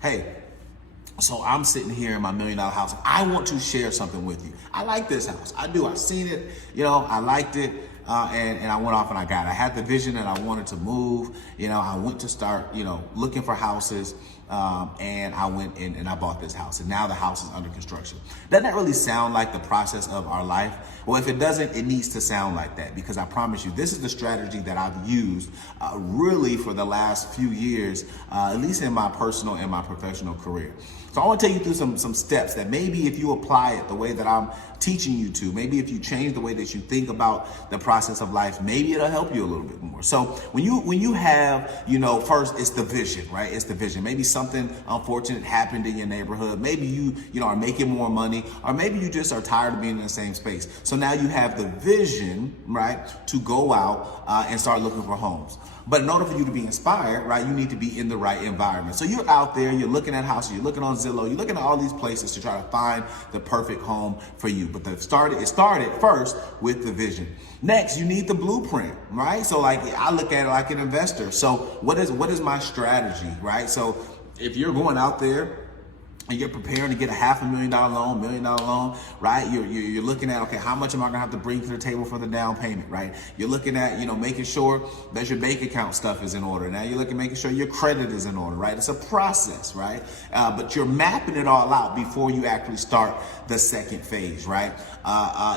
hey, so I'm sitting here in my $1 million house. I want to share something with you. I like this house. I do. I've seen it. I liked it. And I went off and I got it. I had the vision that I wanted to move. I went to start, looking for houses. And I went in and I bought this house. And now the house is under construction. Doesn't that really sound like the process of our life? Well, if it doesn't, it needs to sound like that, because I promise you, this is the strategy that I've used really for the last few years, at least in my personal and my professional career. So I want to take you through some steps that maybe if you apply it the way that I'm teaching you to, maybe if you change the way that you think about the process of life, maybe it'll help you a little bit more. So when you have, first it's the vision, right? It's the vision. Maybe something unfortunate happened in your neighborhood. Maybe you are making more money, or maybe you just are tired of being in the same space. So now you have the vision, right, to go out and start looking for homes. But in order for you to be inspired, right, you need to be in the right environment. So you're out there, you're looking at houses, you're looking on Zillow, you're looking at all these places to try to find the perfect home for you. But it started first with the vision. Next, you need the blueprint, right? So like I look at it like an investor. So what is my strategy, right? So if you're going out there and you're preparing to get a $500,000 loan, $1 million loan, right? You're looking at, okay, how much am I gonna have to bring to the table for the down payment, right? You're looking at, making sure that your bank account stuff is in order. Now you're making sure your credit is in order, right? It's a process, right? But you're mapping it all out before you actually start the second phase, right?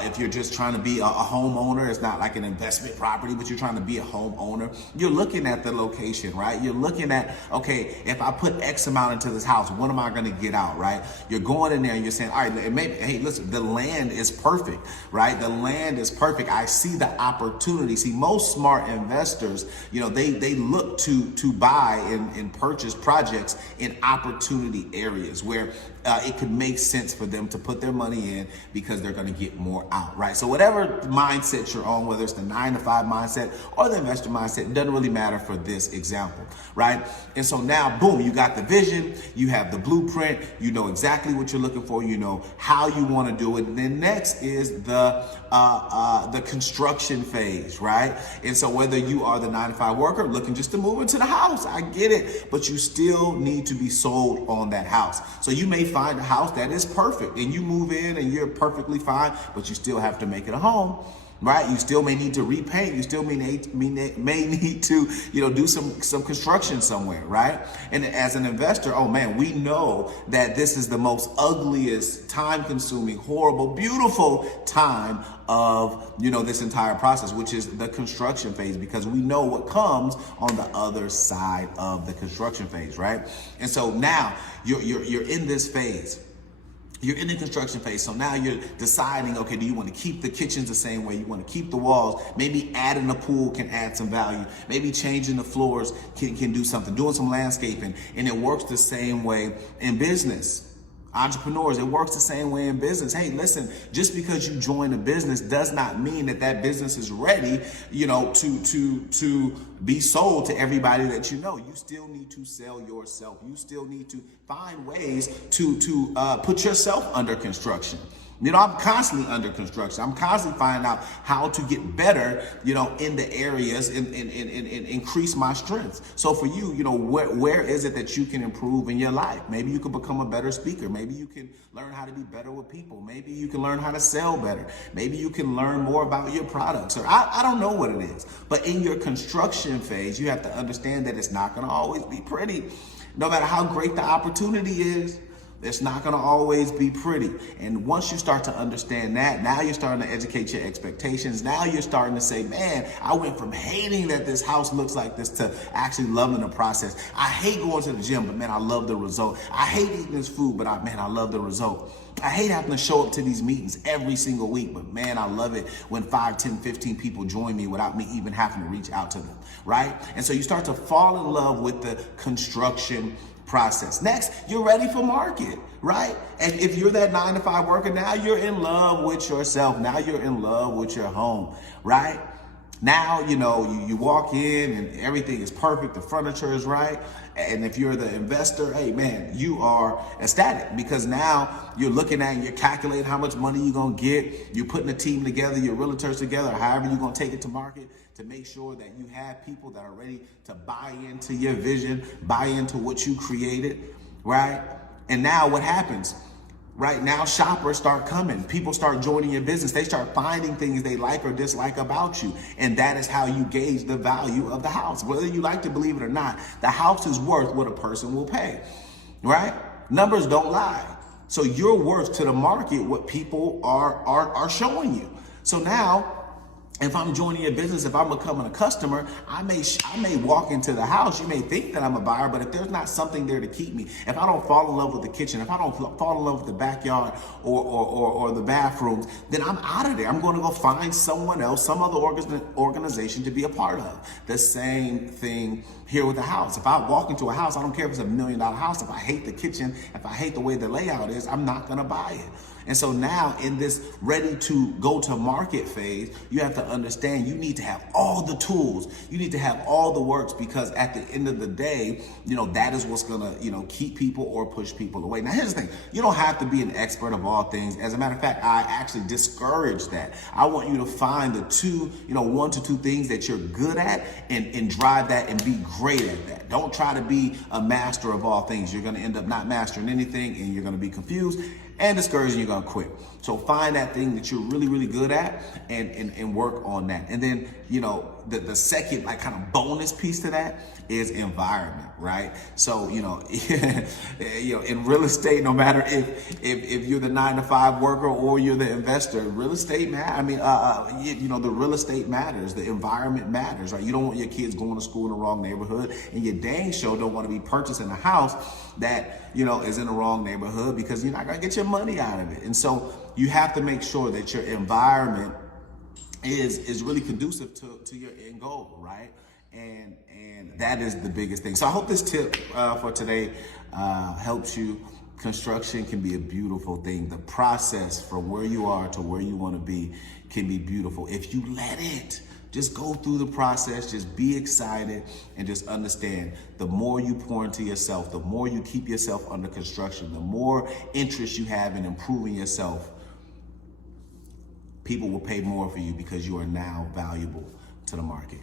If you're just trying to be a homeowner, it's not like an investment property, but you're trying to be a homeowner. You're looking at the location, right? You're looking at, okay, if I put X amount into this house, what am I gonna get out, right? You're going in there and you're saying, all right, maybe, hey, listen, the land is perfect, right? The land is perfect. I see the opportunity. See, most smart investors, they look to buy and purchase projects in opportunity areas where it could make sense for them to put their money in because they're going to get more out, right? So whatever mindset you're on, whether it's the 9-to-5 mindset or the investor mindset, it doesn't really matter for this example, right? And so now, boom, you got the vision, you have the blueprint, you know exactly what you're looking for, you know how you want to do it. And then next is the construction phase, right? And so whether you are the 9-to-5 worker looking just to move into the house, I get it, but you still need to be sold on that house. So you may find a house that is perfect and you move in and you're perfectly fine, but you still have to make it a home, right? You still may need to repaint. You still may need to, do some construction somewhere, right? And as an investor, oh man, we know that this is the most ugliest, time-consuming, horrible, beautiful time of, this entire process, which is the construction phase, because we know what comes on the other side of the construction phase, right? And so now you're in this phase. You're in the construction phase, so now you're deciding, okay, do you want to keep the kitchens the same way? You want to keep the walls? Maybe adding a pool can add some value. Maybe changing the floors can do something, doing some landscaping, and it works the same way in business. Entrepreneurs, it works the same way in business. Hey, listen, just because you join a business does not mean that business is ready, to be sold to everybody that you know. You still need to sell yourself. You still need to find ways to put yourself under construction. I'm constantly under construction. I'm constantly finding out how to get better, in the areas and increase my strengths. So for you, where is it that you can improve in your life? Maybe you can become a better speaker. Maybe you can learn how to be better with people. Maybe you can learn how to sell better. Maybe you can learn more about your products, or I don't know what it is. But in your construction phase, you have to understand that it's not going to always be pretty. No matter how great the opportunity is, it's not going to always be pretty. And once you start to understand that, now you're starting to educate your expectations. Now you're starting to say, man, I went from hating that this house looks like this to actually loving the process. I hate going to the gym, but man, I love the result. I hate eating this food, but I love the result. I hate having to show up to these meetings every single week, but man, I love it when 5, 10, 15 people join me without me even having to reach out to them, right? And so you start to fall in love with the construction process. Next, you're ready for market, right? And if you're that 9-to-5 worker, now you're in love with yourself. Now you're in love with your home, right? Now, you walk in and everything is perfect. The furniture is right. And if you're the investor, hey man, you are ecstatic, because now you're looking at and you're calculating how much money you're going to get. You're putting a team together, your realtors together, however you're going to take it to market, to make sure that you have people that are ready to buy into your vision, buy into what you created, right? And now what happens? Right now, shoppers start coming. People start joining your business. They start finding things they like or dislike about you. And that is how you gauge the value of the house. Whether you like to believe it or not, the house is worth what a person will pay, right? Numbers don't lie. So you're worth to the market what people are showing you. So now, if I'm joining your business, if I'm becoming a customer, I may walk into the house. You may think that I'm a buyer, but if there's not something there to keep me, if I don't fall in love with the kitchen, if I don't fall in love with the backyard or the bathrooms, then I'm out of there. I'm going to go find someone else, some other organization to be a part of. The same thing here with the house. If I walk into a house, I don't care if it's $1 million house. If I hate the kitchen, if I hate the way the layout is, I'm not going to buy it. And so now in this ready to go to market phase, you have to understand you need to have all the tools. You need to have all the works, because at the end of the day, that is what's gonna, keep people or push people away. Now here's the thing, you don't have to be an expert of all things. As a matter of fact, I actually discourage that. I want you to find the two, 1 to 2 things that you're good at and drive that and be great at that. Don't try to be a master of all things. You're gonna end up not mastering anything, and you're gonna be confused and discouraged, and you're gonna quit. So find that thing that you're really, really good at and work on that. And then, the second kind of bonus piece to that is environment, right? So, in real estate, no matter if you're the 9-to-5 worker or you're the investor, real estate matters. The real estate matters. The environment matters, right? You don't want your kids going to school in the wrong neighborhood, and you dang sure don't want to be purchasing a house that, is in the wrong neighborhood, because you're not gonna get your money out of it. And so you have to make sure that your environment is really conducive to your end goal, right? And that is the biggest thing. So I hope this tip for today helps you. Construction can be a beautiful thing. The process from where you are to where you want to be can be beautiful if you let it. Just go through the process, just be excited, and just understand the more you pour into yourself, the more you keep yourself under construction, the more interest you have in improving yourself, people will pay more for you because you are now valuable to the market.